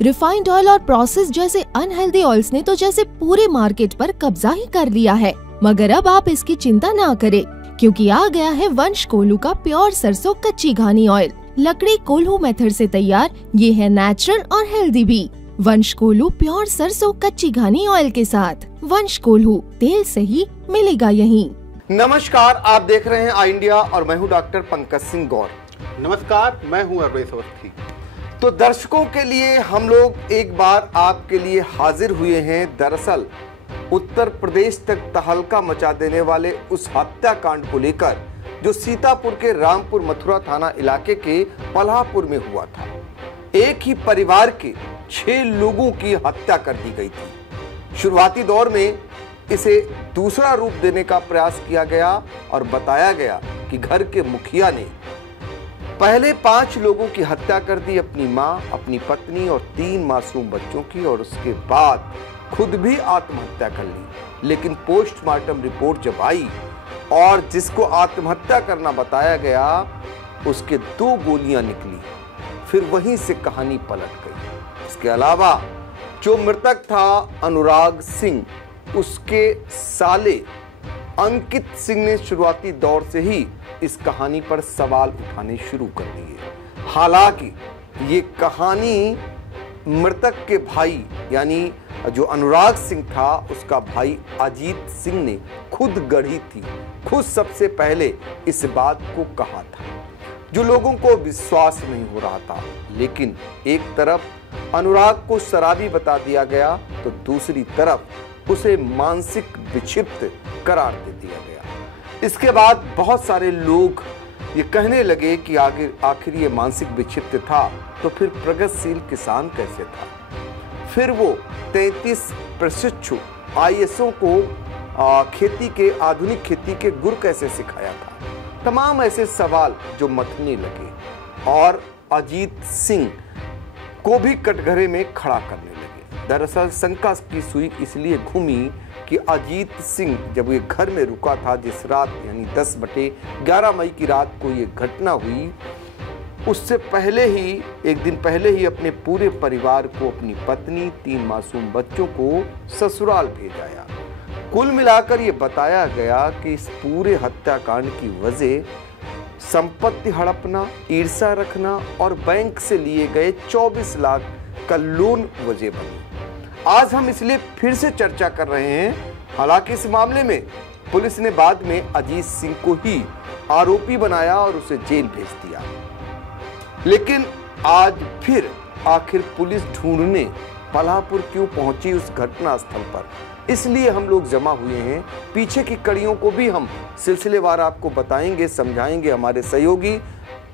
Refined oil और process जैसे unhealthy oils ने तो जैसे पूरे मार्केट पर कब्जा ही कर लिया है। मगर अब आप इसकी चिंता ना करें, क्योंकि आ गया है वंश कोल्हू का प्योर सरसों कच्ची घानी ऑयल। लकड़ी कोल्हू मेथड से तैयार, ये है नेचुरल और हेल्दी भी। वंश कोल्हू प्योर सरसों कच्ची घानी ऑयल के साथ। वंश कोल्हू, तेल सही मिलेगा यहीं। नमस्कार, आप देख रहे हैं आई इंडिया और मैं हूं डॉक्टर पंकज सिंह गौर। नमस्कार, मैं हूं अरवेश अवस्थी। तो दर्शकों के लिए हम लोग एक बार आपके लिए हाजिर हुए हैं। दरअसल उत्तर प्रदेश तक तहलका मचा देने वाले उस हत्याकांड को लेकर जो सीतापुर के रामपुर मथुरा थाना इलाके के पल्हापुर में हुआ था। एक ही परिवार के 6 लोगों की हत्या कर दी गई थी। शुरुआती दौर में इसे दूसरा रूप देने का प्रयास किया गया और बताया गया कि घर के मुखिया ने पहले 5 लोगों की हत्या कर दी, अपनी मां, अपनी पत्नी और 3 मासूम बच्चों की, और उसके बाद खुद भी आत्महत्या कर ली। लेकिन पोस्टमार्टम रिपोर्ट जब आई और जिसको आत्महत्या करना बताया गया, उसके 2 गोलियां निकली। फिर वहीं से कहानी पलट गई। इसके अलावा जो मृतक था अनुराग सिंह, उसके साले अंकित सिंह ने शुरुआती दौर से ही इस कहानी पर सवाल उठाने शुरू कर दिए। हालांकि ये कहानी मृतक के भाई यानी जो अनुराग सिंह था, उसका भाई अजीत सिंह ने खुद गढ़ी थी। खुद सबसे पहले इस बात को कहा था, जो लोगों को विश्वास नहीं हो रहा था। लेकिन एक तरफ अनुराग को शराबी बता दिया गया तो दूसरी तरफ उसे मानसिक विक्षिप्त करार दे दिया गया। इसके बाद बहुत सारे लोग ये कहने लगे कि आखिर ये मानसिक विक्षिप्त था तो फिर प्रगतिशील किसान कैसे था? फिर वो 33 प्रशिक्षु आईएएसओं को खेती के आधुनिक खेती के गुर कैसे सिखाया था? तमाम ऐसे सवाल जो मथने लगे और अजीत सिंह को भी कटघरे में खड़ा करने लगे। दरअसल शंका की सुई इसलिए घूमी कि अजीत सिंह जब ये घर में रुका था, जिस रात यानी 10/11 मई की रात को ये घटना हुई, उससे पहले ही एक दिन पहले ही अपने पूरे परिवार को, अपनी पत्नी, 3 मासूम बच्चों को ससुराल भेजाया। कुल मिलाकर ये बताया गया कि इस पूरे हत्याकांड की वजह संपत्ति हड़पना, ईर्ष्या रखना और बैंक से लिए गए 24 लाख का लोन वजह बनी। आज हम इसलिए फिर से चर्चा कर रहे हैं। हालांकि इस मामले में पुलिस ने बाद में अजीत सिंह को ही आरोपी बनाया और उसे जेल भेज दिया। लेकिन आज फिर आखिर पुलिस ढूंढने पल्हापुर क्यों पहुंची उस घटना स्थल पर, इसलिए हम लोग जमा हुए हैं। पीछे की कड़ियों को भी हम सिलसिलेवार आपको बताएंगे, समझाएंगे हमारे सहयोगी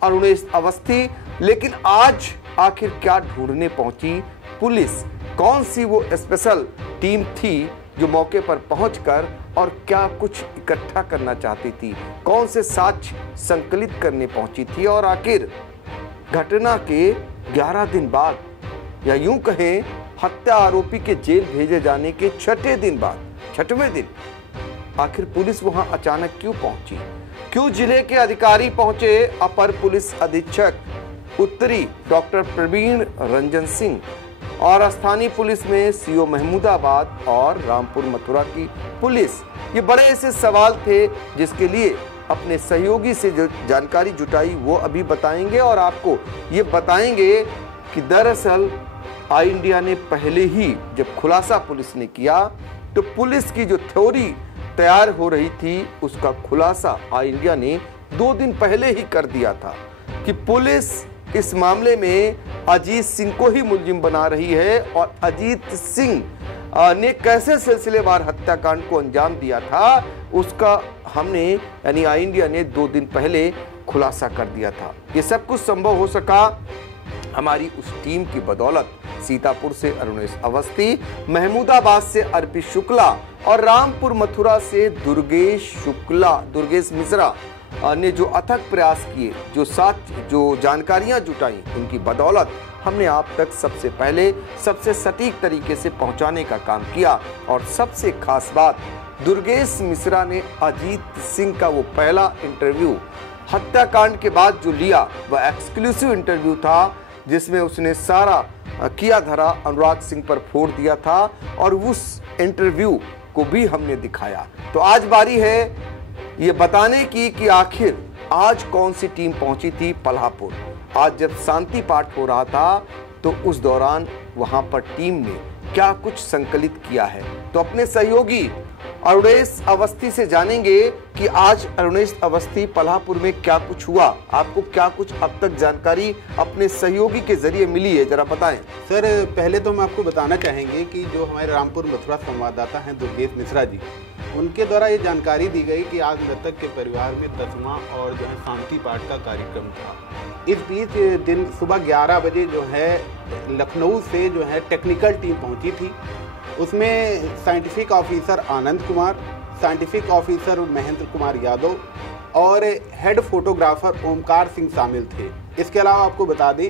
अरुणेश अवस्थी। लेकिन आज आखिर क्या ढूंढने पहुंची पुलिस? कौन सी वो स्पेशल टीम थी जो मौके पर पहुंचकर और क्या कुछ इकट्ठा करना चाहती थी? कौन से साक्ष्य संकलित करने पहुंची थी? और आखिर घटना के 11 दिन बाद, या यूं कहें हत्या आरोपी के जेल भेजे जाने के 6वें दिन बाद, 6वें दिन आखिर पुलिस वहां अचानक क्यों पहुंची? क्यों जिले के अधिकारी पहुंचे? अपर पुलिस अधीक्षक उत्तरी डॉक्टर प्रवीण रंजन सिंह और स्थानीय पुलिस में सीओ महमूदाबाद और रामपुर मथुरा की पुलिस, ये बड़े ऐसे सवाल थे जिसके लिए अपने सहयोगी से जो जानकारी जुटाई वो अभी बताएंगे। और आपको ये बताएंगे कि दरअसल आई इंडिया ने पहले ही जब खुलासा पुलिस ने किया तो पुलिस की जो थ्योरी तैयार हो रही थी, उसका खुलासा आई इंडिया ने 2 दिन पहले ही कर दिया था कि पुलिस इस मामले में अजीत सिंह को ही मुलजिम बना रही है और अजीत सिंह ने कैसे सिलसिलेवार हत्याकांड को अंजाम दिया था, उसका हमने यानी आई इंडिया ने 2 दिन पहले खुलासा कर दिया था। ये सब कुछ संभव हो सका हमारी उस टीम की बदौलत। सीतापुर से अरुणेश अवस्थी, महमूदाबाद से अर्पित शुक्ला और रामपुर मथुरा से दुर्गेश मिश्रा ने जो अथक प्रयास किए, जो जानकारियां जुटाई, उनकी बदौलत हमने आप तक सबसे पहले सबसे सटीक तरीके से पहुंचाने का काम किया। और सबसे खास बात, दुर्गेश मिश्रा ने अजीत सिंह का वो पहला इंटरव्यू हत्याकांड के बाद जो लिया, वह एक्सक्लूसिव इंटरव्यू था जिसमें उसने सारा किया धरा अनुराग सिंह पर फोड़ दिया था और उस इंटरव्यू को भी हमने दिखाया। तो आज बारी है ये बताने की कि आखिर आज कौन सी टीम पहुंची थी पल्हापुर। आज जब शांति पाठ हो रहा था तो उस दौरान वहां पर टीम ने क्या कुछ संकलित किया है, तो अपने सहयोगी अरुणेश अवस्थी से जानेंगे कि आज अरुणेश अवस्थी पल्हापुर में क्या कुछ हुआ। आपको क्या कुछ अब तक जानकारी अपने सहयोगी के जरिए मिली है, जरा बताएं। सर, पहले तो हम आपको बताना चाहेंगे कि जो हमारे रामपुर मथुरा संवाददाता हैं दुर्गेश मिश्रा जी, उनके द्वारा ये जानकारी दी गई कि आज मृतक के परिवार में 10वां और जो है शांति पाठ का कार्यक्रम था। इस बीच दिन सुबह 11 बजे जो है लखनऊ से जो है टेक्निकल टीम पहुंची थी। उसमें scientific officer Anand Kumar, scientific officer Mahendra Kumar Yadav और हेड फोटोग्राफर ओमकार सिंह शामिल थे। इसके अलावा आपको बता दें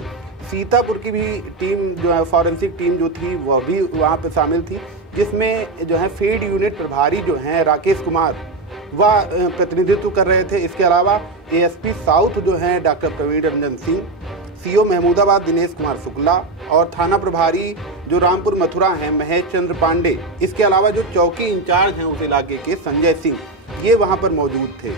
सीतापुर की भी टीम जो है फॉरेंसिक टीम जो थी वह भी वहाँ पर शामिल थी, जिसमें जो है फील्ड यूनिट प्रभारी जो हैं राकेश कुमार वह प्रतिनिधित्व कर रहे थे। इसके अलावा एएसपी साउथ जो हैं डॉक्टर प्रवीण रंजन सिंह, सीओ महमूदाबाद दिनेश कुमार शुक्ला और थाना प्रभारी जो रामपुर मथुरा हैं महेश चंद्र पांडे, इसके अलावा जो चौकी इंचार्ज हैं उस इलाके के संजय सिंह, ये वहाँ पर मौजूद थे।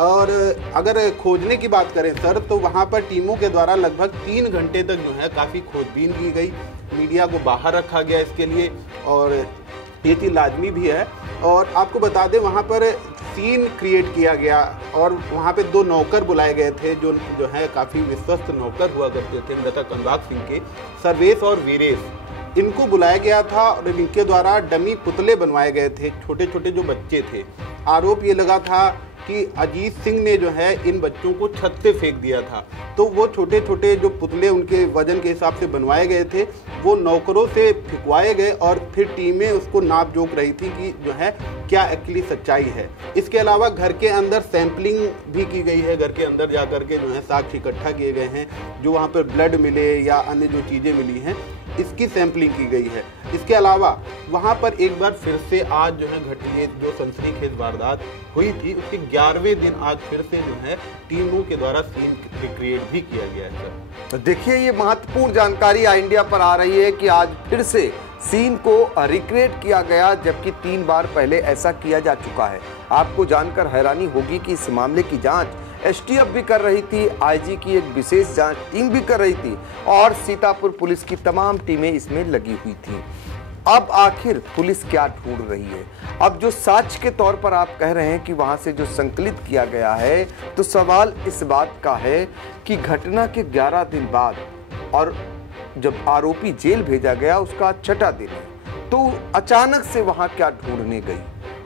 और अगर खोजने की बात करें सर, तो वहाँ पर टीमों के द्वारा लगभग 3 घंटे तक जो है काफ़ी खोजबीन की गई। मीडिया को बाहर रखा गया इसके लिए और ये चीज़ लाजमी भी है। और आपको बता दें वहाँ पर सीन क्रिएट किया गया और वहाँ पे 2 नौकर बुलाए गए थे जो है काफ़ी विश्वस्त नौकर हुआ करते थे मृतक अनुराग सिंह के, सर्वेश और वीरेश। इनको बुलाया गया था और इनके द्वारा डमी पुतले बनवाए गए थे, छोटे छोटे जो बच्चे थे। आरोप ये लगा था कि अजीत सिंह ने जो है इन बच्चों को छत से फेंक दिया था। तो वो छोटे छोटे जो पुतले उनके वजन के हिसाब से बनवाए गए थे वो नौकरों से फिकवाए गए और फिर टीमें उसको नाप जोक रही थी कि जो है क्या एक्चुअली सच्चाई है। इसके अलावा घर के अंदर सैंपलिंग भी की गई है, घर के अंदर जा कर के जो है साक्ष्य इकट्ठा किए गए हैं, जो वहाँ पर ब्लड मिले या अन्य जो चीज़ें मिली हैं इसकी सैंपलिंग की गई है। इसके अलावा वहाँ पर एक बार फिर से आज जो है घटित जो सनसनीखेज वारदात हुई थी उसके 11वें दिन आज फिर से जो है टीमों के द्वारा सीन रिक्रिएट भी किया गया है सर। तो देखिए ये महत्वपूर्ण जानकारी इंडिया पर आ रही है कि आज फिर से सीन को रिक्रिएट किया गया, जबकि 3 बार पहले ऐसा किया जा चुका है। आपको जानकर हैरानी होगी कि इस मामले की जांच एसटीएफ भी कर रही थी, आईजी की एक विशेष जांच टीम भी कर रही थी और सीतापुर पुलिस की तमाम टीमें इसमें लगी हुई थी। अब आखिर पुलिस क्या ढूंढ रही है? अब जो साक्ष्य के तौर पर आप कह रहे हैं कि वहां से जो संकलित किया गया है, तो सवाल इस बात का है कि घटना के 11 दिन बाद और जब आरोपी जेल भेजा गया उसका 6वां दिन है, तो अचानक से वहां क्या ढूंढने गई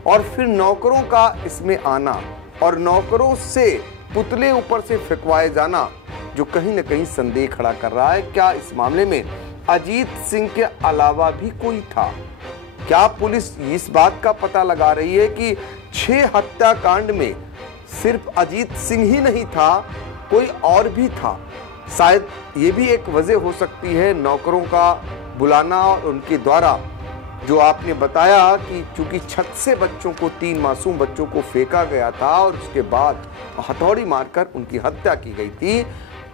और फिर नौकरों का इसमें आना और नौकरों से पुतले ऊपर से फेंकवाए जाना जो कहीं न कहीं संदेह खड़ा कर रहा है। क्या इस मामले में अजीत सिंह के अलावा भी कोई था? क्या पुलिस इस बात का पता लगा रही है कि 6 हत्याकांड में सिर्फ अजीत सिंह ही नहीं था, कोई और भी था? शायद ये भी एक वजह हो सकती है नौकरों का बुलाना और उनके द्वारा जो आपने बताया कि चूंकि छत से बच्चों को 3 मासूम बच्चों को फेंका गया था और उसके बाद हथौड़ी मारकर उनकी हत्या की गई थी,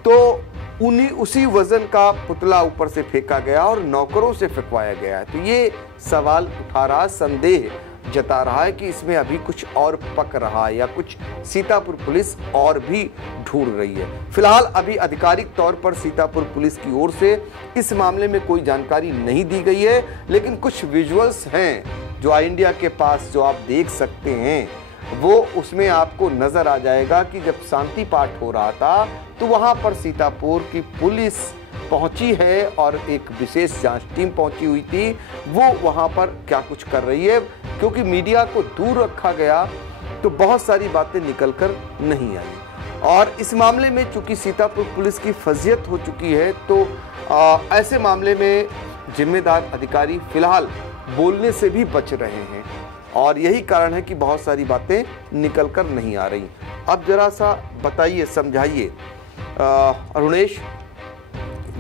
तो उसी वजन का पुतला ऊपर से फेंका गया और नौकरों से फेंकवाया गया है। तो ये सवाल उठा रहा, संदेह जता रहा है कि इसमें अभी कुछ और पक रहा है या कुछ सीतापुर पुलिस और भी ढूंढ रही है। फिलहाल अभी आधिकारिक तौर पर सीतापुर पुलिस की ओर से इस मामले में कोई जानकारी नहीं दी गई है, लेकिन कुछ विजुअल्स हैं जो इंडिया के पास जो आप देख सकते हैं, वो उसमें आपको नजर आ जाएगा कि जब शांति पाठ हो रहा था तो वहां पर सीतापुर की पुलिस पहुंची है और एक विशेष जांच टीम पहुंची हुई थी। वो वहां पर क्या कुछ कर रही है, क्योंकि मीडिया को दूर रखा गया तो बहुत सारी बातें निकलकर नहीं आई। और इस मामले में चूंकि सीतापुर पुलिस की फजीयत हो चुकी है, तो ऐसे मामले में जिम्मेदार अधिकारी फिलहाल बोलने से भी बच रहे हैं और यही कारण है कि बहुत सारी बातें निकलकर नहीं आ रही। अब जरा सा बताइए, समझाइए अरुणेश,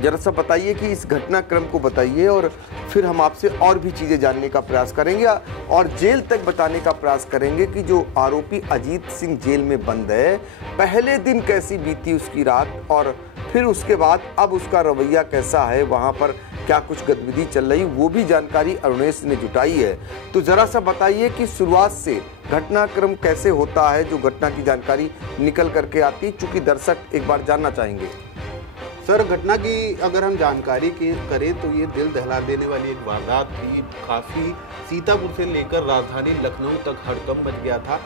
जरा सा बताइए कि इस घटनाक्रम को बताइए और फिर हम आपसे और भी चीज़ें जानने का प्रयास करेंगे और जेल तक बताने का प्रयास करेंगे कि जो आरोपी अजीत सिंह जेल में बंद है, पहले दिन कैसी बीती उसकी रात और फिर उसके बाद अब उसका रवैया कैसा है, वहाँ पर क्या कुछ गतिविधि चल रही, वो भी जानकारी अरुणेश ने जुटाई है। तो जरा सा बताइए कि शुरुआत से घटनाक्रम कैसे होता है, जो घटना की जानकारी निकल करके आती, चूंकि दर्शक एक बार जानना चाहेंगे। सर, घटना की अगर हम जानकारी की करें तो ये दिल दहला देने वाली एक वारदात थी। काफ़ी सीतापुर से लेकर राजधानी लखनऊ तक हड़कंप मच गया था।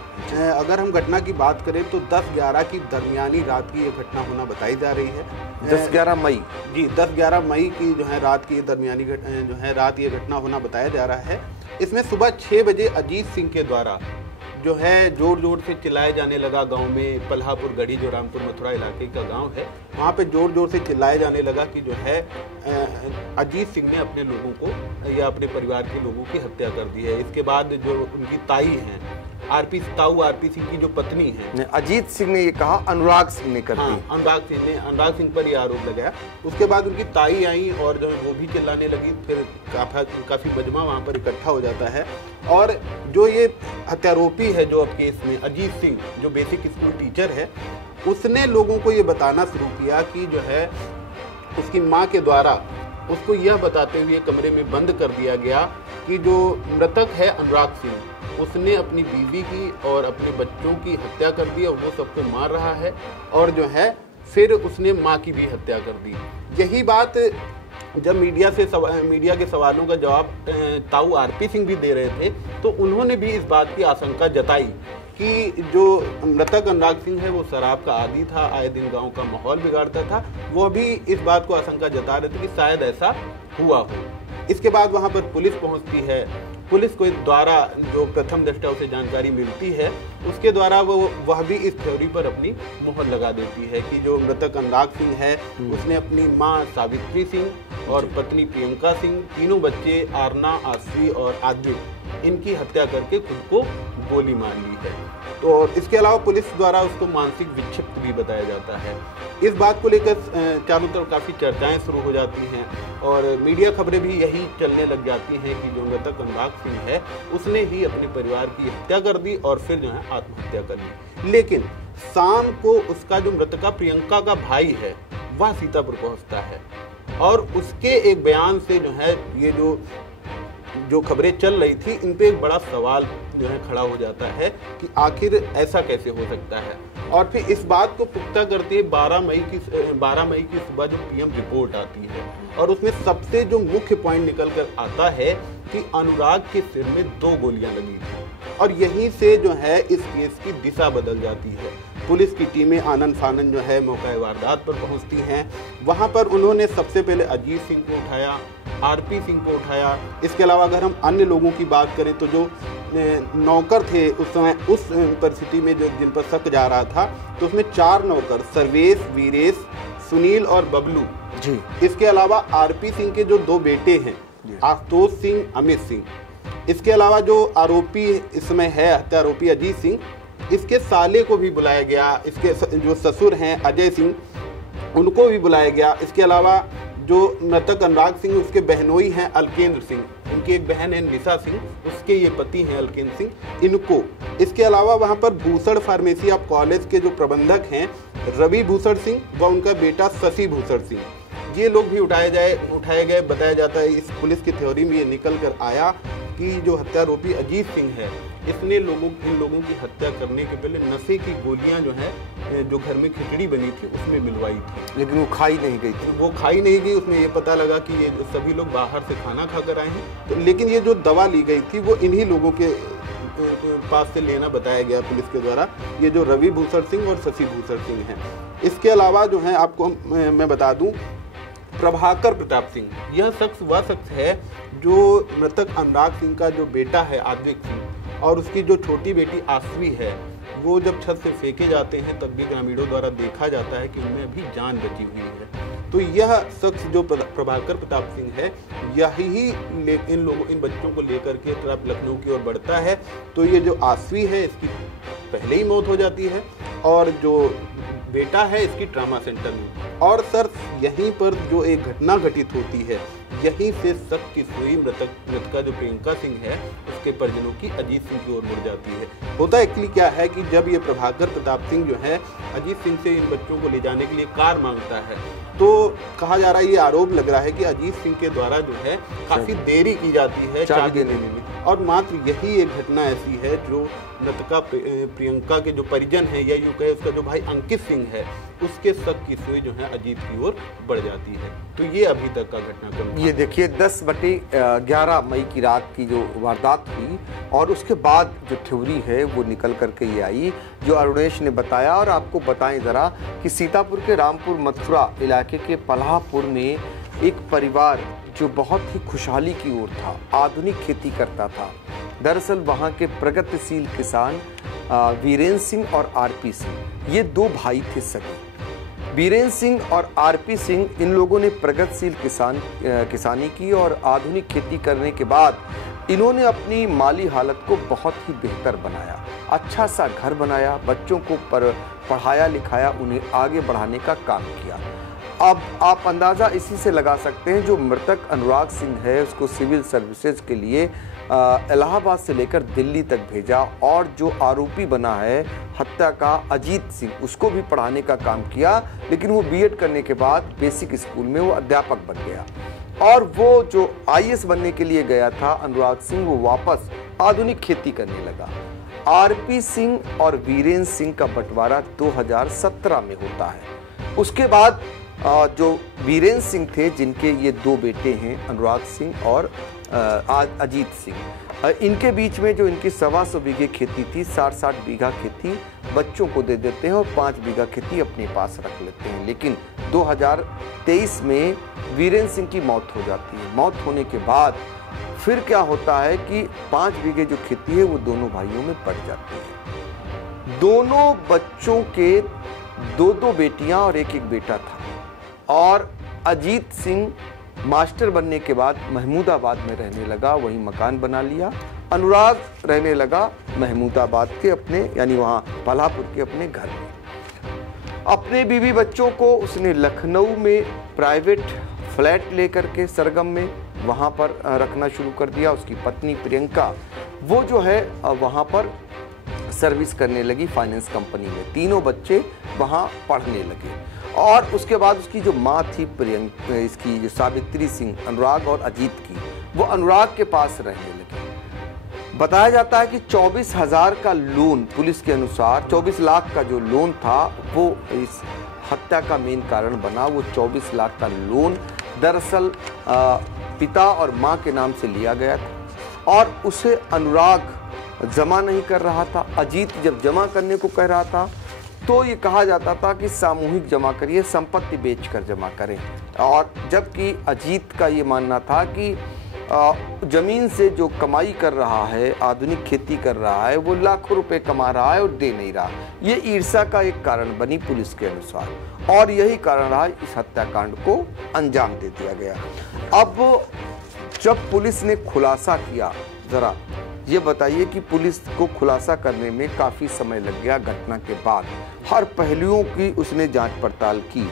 अगर हम घटना की बात करें तो 10-11 की दरमियानी रात की ये घटना होना बताई जा रही है। 10-11 मई जी, 10-11 मई की जो है रात की ये दरमियानी रात ये घटना होना बताया जा रहा है। इसमें सुबह 6 बजे अजीत सिंह के द्वारा जो है जोर जोर से चिल्लाया जाने लगा। गांव में पल्हापुर गढ़ी, जो रामपुर मथुरा इलाके का गांव है, वहां पे जोर जोर से चिल्लाया जाने लगा कि जो है अजीत सिंह ने अपने लोगों को या अपने परिवार के लोगों की हत्या कर दी है। इसके बाद जो उनकी ताई हैं आरपी सिंह की जो पत्नी है, अजीत सिंह ने ये कहा अनुराग सिंह ने कर दी। हाँ, अनुराग सिंह पर ये आरोप लगाया। उसके बाद उनकी ताई आई और जो वो भी चिल्लाने लगी। फिर काफी मजमा वहाँ पर इकट्ठा हो जाता है और जो ये हत्यारोपी है जो अब केस में अजीत सिंह, जो बेसिक स्कूल टीचर है, उसने लोगों को ये बताना शुरू किया कि जो है उसकी माँ के द्वारा उसको यह बताते हुए कमरे में बंद कर दिया गया कि जो मृतक है अनुराग सिंह, उसने अपनी बीवी की और अपने बच्चों की हत्या कर दी और वो सबको मार रहा है, और जो है फिर उसने माँ की भी हत्या कर दी। यही बात जब मीडिया के सवालों का जवाब ताऊ आरपी सिंह भी दे रहे थे, तो उन्होंने भी इस बात की आशंका जताई कि जो मृतक अनुराग सिंह है वो शराब का आदी था, आए दिन गांव का माहौल बिगाड़ता था। वो भी इस बात को आशंका जता रहे थे कि शायद ऐसा हुआ हो। इसके बाद वहां पर पुलिस पहुंचती है। पुलिस को द्वारा जो प्रथम दृष्टया उसे जानकारी मिलती है, उसके द्वारा वह भी इस थ्योरी पर अपनी मुहर लगा देती है कि जो मृतक अनुराग सिंह है उसने अपनी मां सावित्री सिंह और पत्नी प्रियंका सिंह, तीनों बच्चे आरना, आश्वी और आदित्य, इनकी हत्या करके खुद को गोली मार ली है। तो इसके अलावा पुलिस द्वारा उसको मानसिक विक्षिप्त भी बताया जाता है। इस बात को लेकर चारों तरफ काफ़ी चर्चाएं शुरू हो जाती हैं और मीडिया खबरें भी यही चलने लग जाती हैं कि जो मृतक अनुराग सिंह है उसने ही अपने परिवार की हत्या कर दी और फिर जो है आत्महत्या कर ली। लेकिन शाम को उसका जो मृतका प्रियंका का भाई है वह सीतापुर पहुंचता है और उसके एक बयान से जो है ये जो खबरें चल रही थी, इन पे एक बड़ा सवाल जो है खड़ा हो जाता है कि आखिर ऐसा कैसे हो सकता है। और फिर इस बात को पुख्ता करते हुए 12 मई की सुबह जो पीएम रिपोर्ट आती है और उसमें सबसे जो मुख्य पॉइंट निकल कर आता है कि अनुराग के सिर में 2 गोलियां लगी थी और यहीं से जो है इस केस की दिशा बदल जाती है। पुलिस की टीमें आनन फानन जो है मौका वारदात पर पहुंचती हैं। वहां पर उन्होंने सबसे पहले अजीत सिंह को उठाया, आरपी सिंह को उठाया। इसके अलावा अगर हम अन्य लोगों की बात करें तो जो नौकर थे उस समय उस परिस्थिति में जो जिन पर शक जा रहा था, तो उसमें 4 नौकर सर्वेश, वीरेश, सुनील और बबलू जी। इसके अलावा आरपी सिंह के जो 2 बेटे हैं आशुतोष सिंह, अमित सिंह। इसके अलावा जो आरोपी इस समय है हत्यारोपी अजीत सिंह, इसके साले को भी बुलाया गया। इसके जो ससुर हैं अजय सिंह, उनको भी बुलाया गया। इसके अलावा जो मृतक अनुराग सिंह उसके बहनोई हैं अलकेंद्र सिंह, उनकी एक बहन है निशा सिंह, उसके ये पति हैं अलकेंद्र सिंह, इनको। इसके अलावा वहाँ पर भूषण फार्मेसी ऑफ कॉलेज के जो प्रबंधक हैं रवि भूषण सिंह व उनका बेटा शशि भूषण सिंह, ये लोग भी उठाए गए। बताया जाता है इस पुलिस की थ्योरी में ये निकल कर आया कि जो हत्यारोपी अजीत सिंह है इसने इन लोगों की हत्या करने के पहले नशे की गोलियां जो है जो घर में खिचड़ी बनी थी उसमें मिलवाई थी, लेकिन वो खाई नहीं गई थी। वो खाई नहीं गई। उसमें ये पता लगा कि ये सभी लोग बाहर से खाना खाकर आए हैं, तो लेकिन ये जो दवा ली गई थी वो इन्हीं लोगों के पास से लेना बताया गया पुलिस के द्वारा। ये जो रवि भूषण सिंह और शशि भूषण सिंह हैं। इसके अलावा जो है आपको मैं बता दूं, प्रभाकर प्रताप सिंह, यह वह शख्स है जो मृतक अनुराग सिंह का जो बेटा है आदित्य सिंह और उसकी जो छोटी बेटी आश्वी है, वो जब छत से फेंके जाते हैं तब भी ग्रामीणों द्वारा देखा जाता है कि उनमें अभी जान बची हुई है। तो यह शख्स जो प्रभाकर प्रताप सिंह है, यही इन बच्चों को लेकर के तरफ लखनऊ की ओर बढ़ता है। तो ये जो आश्वी है इसकी पहले ही मौत हो जाती है और जो बेटा है इसकी ट्रामा सेंटर में। और सर यहीं पर जो एक घटना घटित होती है यहीं से शक की सुई मृतका जो प्रियंका सिंह है उसके परिजनों की अजीत सिंह की ओर मुड़ जाती है। होता एक्चुअली क्या है कि जब ये प्रभाकर प्रताप सिंह जो है अजीत सिंह से इन बच्चों को ले जाने के लिए कार मांगता है, तो कहा जा रहा है, ये आरोप लग रहा है कि अजीत सिंह के द्वारा जो है काफी देरी की जाती है चाबी देने में। और मात्र यही एक घटना ऐसी है जो मृतका प्रियंका के जो परिजन है, या यूं कहे उसका जो भाई अंकित सिंह है, उसके शक की सुई जो है अजीत की ओर बढ़ जाती है। तो ये अभी तक का घटनाक्रम। ये देखिए 10/11 मई की रात की जो वारदात हुई और उसके बाद जो थ्योरी है वो निकल करके ये आई जो अरुणेश ने बताया। और आपको बताएं ज़रा कि सीतापुर के रामपुर मथुरा इलाके के पलाहपुर में एक परिवार जो बहुत ही खुशहाली की ओर था, आधुनिक खेती करता था। दरअसल वहाँ के प्रगतिशील किसान वीरेंद्र सिंह और आरपी सिंह, ये दो भाई थे सगे। वीरेंद्र सिंह और आरपी सिंह, इन लोगों ने प्रगतिशील किसानी की और आधुनिक खेती करने के बाद इन्होंने अपनी माली हालत को बहुत ही बेहतर बनाया, अच्छा सा घर बनाया, बच्चों को पढ़ाया लिखाया, उन्हें आगे बढ़ाने का काम किया। अब आप अंदाज़ा इसी से लगा सकते हैं, जो मृतक अनुराग सिंह है उसको सिविल सर्विसेज के लिए इलाहाबाद से लेकर दिल्ली तक भेजा, और जो आरोपी बना है हत्या का अजीत सिंह, उसको भी पढ़ाने का काम किया। लेकिन वो बीएड करने के बाद बेसिक स्कूल में वो अध्यापक बन गया, और वो जो आईएएस बनने के लिए गया था अनुराग सिंह, वो वापस आधुनिक खेती करने लगा। आरपी सिंह और वीरेंद्र सिंह का बंटवारा 2017 में होता है। उसके बाद जो वीरेंद्र सिंह थे, जिनके ये दो बेटे हैं अनुराग सिंह और अजीत सिंह, इनके बीच में जो इनकी 125 बीघे खेती थी, 60 बीघा खेती बच्चों को दे देते हैं और 5 बीघा खेती अपने पास रख लेते हैं। लेकिन 2023 में वीरेंद्र सिंह की मौत हो जाती है। मौत होने के बाद फिर क्या होता है कि 5 बीघे जो खेती है वो दोनों भाइयों में पड़ जाती है। दोनों बच्चों के 2 बेटियां और एक बेटा था, और अजीत सिंह मास्टर बनने के बाद महमूदाबाद में रहने लगा, वहीं मकान बना लिया। अनुराग रहने लगा महमूदाबाद के अपने, यानी वहाँ पलाहपुर के अपने घर में। अपने बीवी बच्चों को उसने लखनऊ में प्राइवेट फ्लैट लेकर के सरगम में वहाँ पर रखना शुरू कर दिया। उसकी पत्नी प्रियंका, वो जो है वहाँ पर सर्विस करने लगी फाइनेंस कंपनी में। तीनों बच्चे वहाँ पढ़ने लगे, और उसके बाद उसकी जो माँ थी प्रियंका, इसकी जो सावित्री सिंह, अनुराग और अजीत की, वो अनुराग के पास रहने लगी। बताया जाता है कि 24,000 का लोन, पुलिस के अनुसार 24 लाख का जो लोन था वो इस हत्या का मेन कारण बना। वो 24 लाख का लोन दरअसल पिता और माँ के नाम से लिया गया था, और उसे अनुराग जमा नहीं कर रहा था। अजीत जब जमा करने को कह रहा था तो ये कहा जाता था कि सामूहिक जमा करिए, संपत्ति बेचकर जमा करें। और जबकि अजीत का ये मानना था कि जमीन से जो कमाई कर रहा है, आधुनिक खेती कर रहा है, वो लाखों रुपए कमा रहा है और दे नहीं रहा। ये ईर्ष्या का एक कारण बनी पुलिस के अनुसार, और यही कारण रहा इस हत्याकांड को अंजाम दे दिया गया। अब जब पुलिस ने खुलासा किया, जरा ये बताइए कि पुलिस को खुलासा करने में काफ़ी समय लग गया। घटना के बाद हर पहलुओं की उसने जांच पड़ताल की।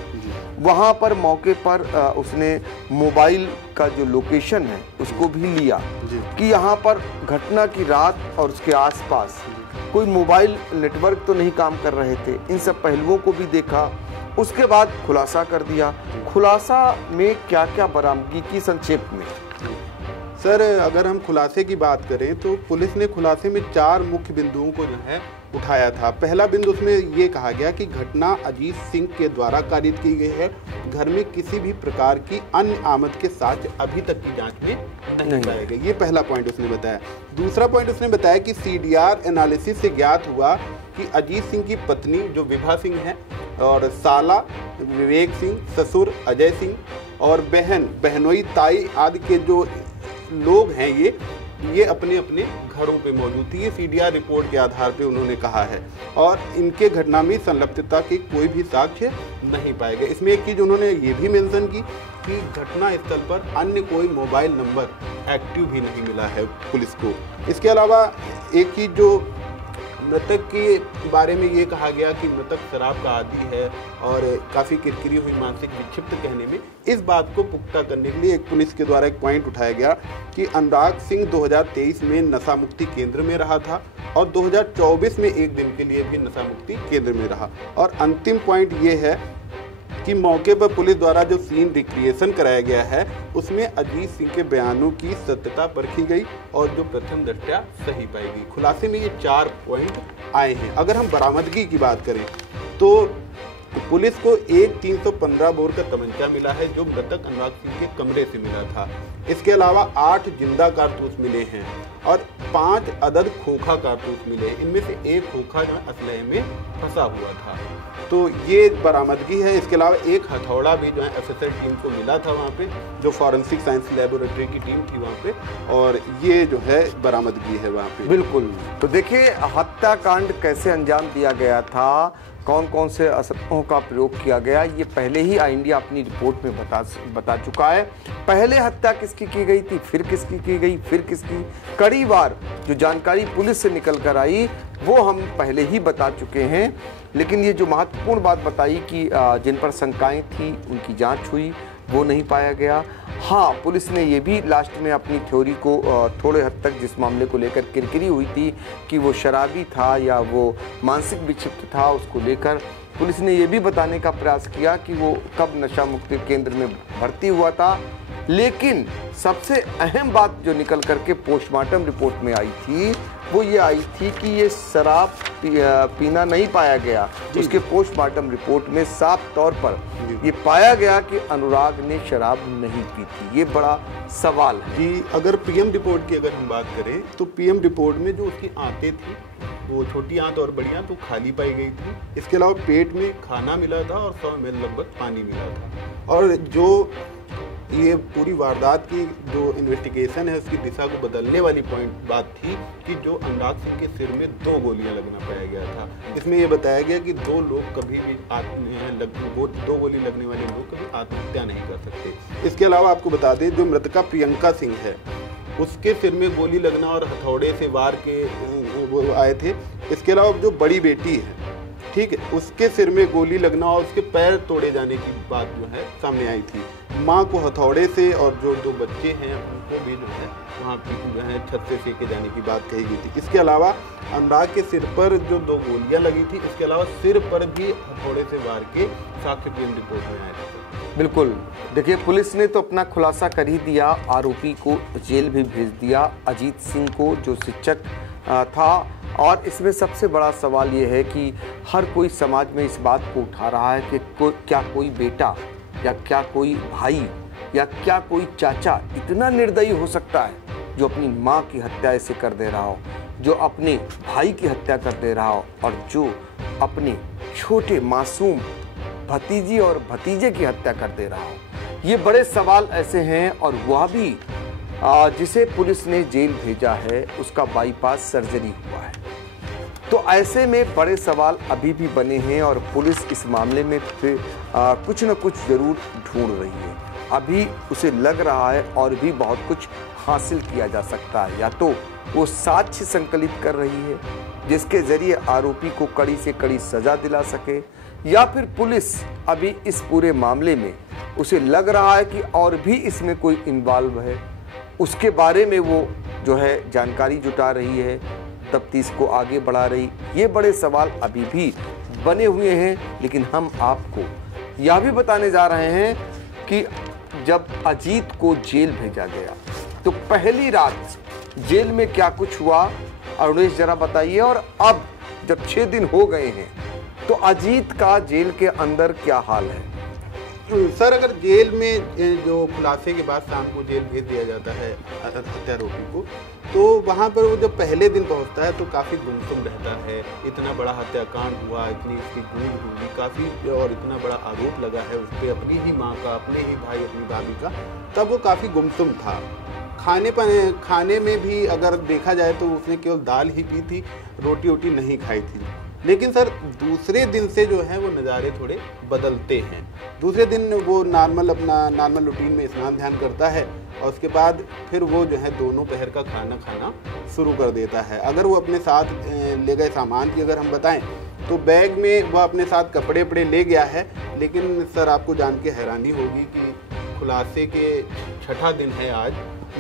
वहाँ पर मौके पर उसने मोबाइल का जो लोकेशन है उसको भी लिया कि यहाँ पर घटना की रात और उसके आसपास कोई मोबाइल नेटवर्क तो नहीं काम कर रहे थे। इन सब पहलुओं को भी देखा, उसके बाद खुलासा कर दिया। खुलासा में क्या क्या बरामदगी की, संक्षेप में? सर, अगर हम खुलासे की बात करें तो पुलिस ने खुलासे में 4 मुख्य बिंदुओं को जो है उठाया था। पहला बिंदु उसमें ये कहा गया कि घटना अजीत सिंह के द्वारा कारित की गई है। घर में किसी भी प्रकार की अन्य आमद के साक्ष्य अभी तक की जांच में नहीं पाए गए। ये पहला पॉइंट उसने बताया। दूसरा पॉइंट उसने बताया कि सीडीआर एनालिसिस से ज्ञात हुआ कि अजीत सिंह की पत्नी जो विभा सिंह है, और साला विवेक सिंह, ससुर अजय सिंह और बहनोई ताई आदि के जो लोग हैं ये अपने अपने घरों पे मौजूद थी। ये सीडीआर रिपोर्ट के आधार पे उन्होंने कहा है, और इनके घटना में संलिप्तता के कोई भी साक्ष्य नहीं पाए गए। इसमें एक चीज़ उन्होंने ये भी मेंशन की कि घटना स्थल पर अन्य कोई मोबाइल नंबर एक्टिव भी नहीं मिला है पुलिस को। इसके अलावा एक चीज़ जो मृतक के बारे में ये कहा गया कि मृतक शराब का आदी है और काफ़ी किरकिरी हुई, मानसिक विक्षिप्त कहने में। इस बात को पुख्ता करने के लिए एक पुलिस के द्वारा एक पॉइंट उठाया गया कि अनुराग सिंह 2023 में नशा मुक्ति केंद्र में रहा था और 2024 में एक दिन के लिए भी नशा मुक्ति केंद्र में रहा। और अंतिम पॉइंट ये है कि मौके पर पुलिस द्वारा जो सीन रिक्रिएशन कराया गया है उसमें अजीत सिंह के बयानों की सत्यता परखी गई और जो प्रथम दृष्टया सही पाई गई। खुलासे में ये 4 पॉइंट आए हैं। अगर हम बरामदगी की बात करें तो पुलिस को एक 315 बोर का तमंचा मिला है जो मृतक अनुराग सिंह के कमरे से मिला था। इसके अलावा 8 जिंदा कारतूस मिले हैं और 5 अदद खोखा कारतूस मिले हैं। इनमें से एक खोखा जो असलहे में फंसा हुआ था, तो ये बरामदगी है। इसके अलावा एक हथौड़ा भी जो है एफएसएल टीम को मिला था वहाँ पे, जो फॉरेंसिक साइंस लेबोरेटरी की टीम थी वहाँ पे, और ये जो है बरामदगी है वहाँ पे। बिल्कुल। तो देखिए हत्याकांड कैसे अंजाम दिया गया था, कौन कौन से असलों का प्रयोग किया गया, ये पहले ही आई इंडिया अपनी रिपोर्ट में बता चुका है। पहले हत्या किसकी की गई थी, फिर किसकी की गई, फिर किसकी, कई बार जो जानकारी पुलिस से निकल कर आई वो हम पहले ही बता चुके हैं। लेकिन ये जो महत्वपूर्ण बात बताई कि जिन पर शंकाएं थी उनकी जांच हुई, वो नहीं पाया गया। हाँ, पुलिस ने ये भी लास्ट में अपनी थ्योरी को थोड़े हद तक, जिस मामले को लेकर किरकिरी हुई थी कि वो शराबी था या वो मानसिक विक्षिप्त था, उसको लेकर पुलिस ने ये भी बताने का प्रयास किया कि वो कब नशा मुक्ति केंद्र में भर्ती हुआ था। लेकिन सबसे अहम बात जो निकल करके पोस्टमार्टम रिपोर्ट में आई थी वो ये आई थी कि ये शराब पीना नहीं पाया गया। उसके पोस्टमार्टम रिपोर्ट में साफ तौर पर ये पाया गया कि अनुराग ने शराब नहीं पी थी। ये बड़ा सवाल है कि अगर पीएम रिपोर्ट की अगर हम बात करें तो पीएम रिपोर्ट में जो उसकी आंतें थी वो छोटी आंत और बड़ी आंत तो खाली पाई गई थी। इसके अलावा पेट में खाना मिला था और 100 ml लगभग पानी मिला था। और जो ये पूरी वारदात की जो इन्वेस्टिगेशन है उसकी दिशा को बदलने वाली बात थी कि जो अनुराग सिंह के सिर में 2 गोलियां लगना पाया गया था। इसमें यह बताया गया कि 2 लोग कभी भी 2 गोली लगने वाले लोग कभी आत्महत्या नहीं कर सकते। इसके अलावा आपको बता दें जो मृतका प्रियंका सिंह है उसके सिर में गोली लगना और हथौड़े से वार के वो आए थे। इसके अलावा जो बड़ी बेटी है, ठीक है, उसके सिर में गोली लगना और उसके पैर तोड़े जाने की बात जो है सामने आई थी। माँ को हथौड़े से और जो 2 बच्चे हैं उनको भी जो है वहाँ जो है छत से फेंके जाने की बात कही गई थी। इसके अलावा अनुराग के सिर पर जो 2 गोलियां लगी थी, इसके अलावा सिर पर भी हथौड़े से वार के साक्ष्य पीएम रिपोर्ट में आए थे। बिल्कुल। देखिए पुलिस ने तो अपना खुलासा कर ही दिया, आरोपी को जेल भी भेज दिया, अजीत सिंह को जो शिक्षक था। और इसमें सबसे बड़ा सवाल ये है कि हर कोई समाज में इस बात को उठा रहा है कि क्या कोई बेटा या क्या कोई भाई या क्या कोई चाचा इतना निर्दयी हो सकता है जो अपनी माँ की हत्या ऐसे कर दे रहा हो, जो अपने भाई की हत्या कर दे रहा हो और जो अपने छोटे मासूम भतीजी और भतीजे की हत्या कर दे रहा हो। ये बड़े सवाल ऐसे हैं। और वह भी जिसे पुलिस ने जेल भेजा है उसका बाईपास सर्जरी हुआ है। तो ऐसे में बड़े सवाल अभी भी बने हैं और पुलिस इस मामले में फिर कुछ न कुछ जरूर ढूंढ रही है। अभी उसे लग रहा है और भी बहुत कुछ हासिल किया जा सकता है। या तो वो साक्ष्य संकलित कर रही है जिसके जरिए आरोपी को कड़ी से कड़ी सजा दिला सके, या फिर पुलिस अभी इस पूरे मामले में उसे लग रहा है कि और भी इसमें कोई इन्वॉल्व है, उसके बारे में वो जो है जानकारी जुटा रही है, तफ्तीश को आगे बढ़ा रही। ये बड़े सवाल अभी भी बने हुए हैं। लेकिन हम आपको यह भी बताने जा रहे हैं कि जब अजीत को जेल भेजा गया तो पहली रात जेल में क्या कुछ हुआ, अरुणेश जरा बताइए। और अब जब 6 दिन हो गए हैं तो अजीत का जेल के अंदर क्या हाल है? सर, अगर जेल में जो खुलासे के बाद शाम को जेल भेज दिया जाता है हत्यारोपी को, तो वहाँ पर वो जब पहले दिन पहुँचता है तो काफ़ी गुमसुम रहता है। इतना बड़ा हत्याकांड हुआ, इतनी इसकी गूंज हुई काफ़ी, और इतना बड़ा आरोप लगा है उस पर अपनी ही माँ का, अपने ही भाई, अपनी भाभी का, तब वो काफ़ी गुमसुम था। खाने में भी अगर देखा जाए तो उसने केवल दाल ही पी थी, रोटी वोटी नहीं खाई थी। लेकिन सर दूसरे दिन से जो है वो नज़ारे थोड़े बदलते हैं। दूसरे दिन वो नॉर्मल रूटीन में स्नान ध्यान करता है और उसके बाद फिर वो जो है दोनों पहर का खाना खाना शुरू कर देता है। अगर वो अपने साथ ले गए सामान की अगर हम बताएं तो बैग में वह अपने साथ कपड़े वपड़े ले गया है, लेकिन सर आपको जान के हैरानी होगी कि खुलासे के छठा दिन है आज,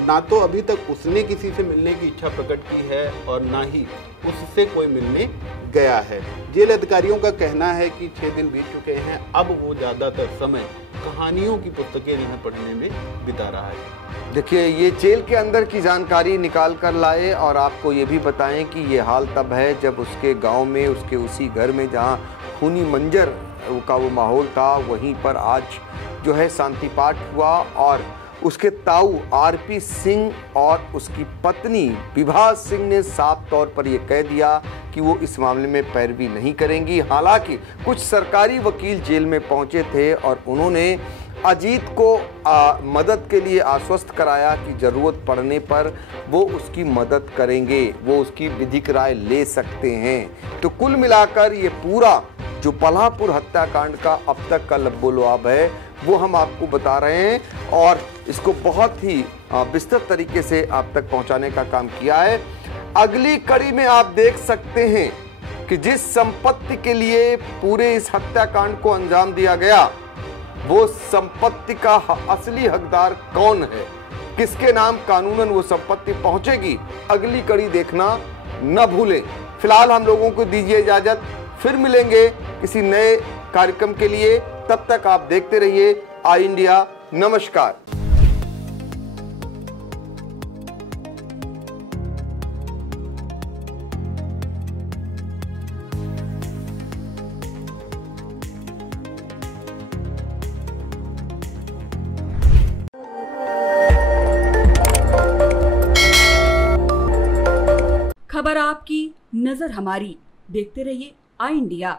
ना तो अभी तक उसने किसी से मिलने की इच्छा प्रकट की है और ना ही उससे कोई मिलने गया है। जेल अधिकारियों का कहना है कि 6 दिन बीत चुके हैं, अब वो ज़्यादातर समय कहानियों की पुस्तकें जो है पढ़ने में बिता रहा है। देखिए, ये जेल के अंदर की जानकारी निकाल कर लाए और आपको ये भी बताएं कि ये हाल तब है जब उसके गांव में, उसके उसी घर में जहां खूनी मंजर का वो माहौल था, वहीं पर आज जो है शांति पाठ हुआ और उसके ताऊ आरपी सिंह और उसकी पत्नी विभा सिंह ने साफ तौर पर यह कह दिया कि वो इस मामले में पैरवी नहीं करेंगी। हालांकि कुछ सरकारी वकील जेल में पहुंचे थे और उन्होंने अजीत को मदद के लिए आश्वस्त कराया कि ज़रूरत पड़ने पर वो उसकी मदद करेंगे, वो उसकी विधिक राय ले सकते हैं। तो कुल मिलाकर ये पूरा जो पलाहपुर हत्याकांड का अब तक का लब्बो-लुआब है वो हम आपको बता रहे हैं और इसको बहुत ही विस्तृत तरीके से आप तक पहुंचाने का काम किया है। अगली कड़ी में आप देख सकते हैं कि जिस संपत्ति के लिए पूरे इस हत्याकांड को अंजाम दिया गया, वो संपत्ति का असली हकदार कौन है, किसके नाम कानूनन वो संपत्ति पहुंचेगी, अगली कड़ी देखना न भूलें। फिलहाल हम लोगों को दीजिए इजाजत, फिर मिलेंगे किसी नए कार्यक्रम के लिए। तब तक आप देखते रहिए आई इंडिया। नमस्कार। खबर आपकी, नजर हमारी। देखते रहिए आई इंडिया।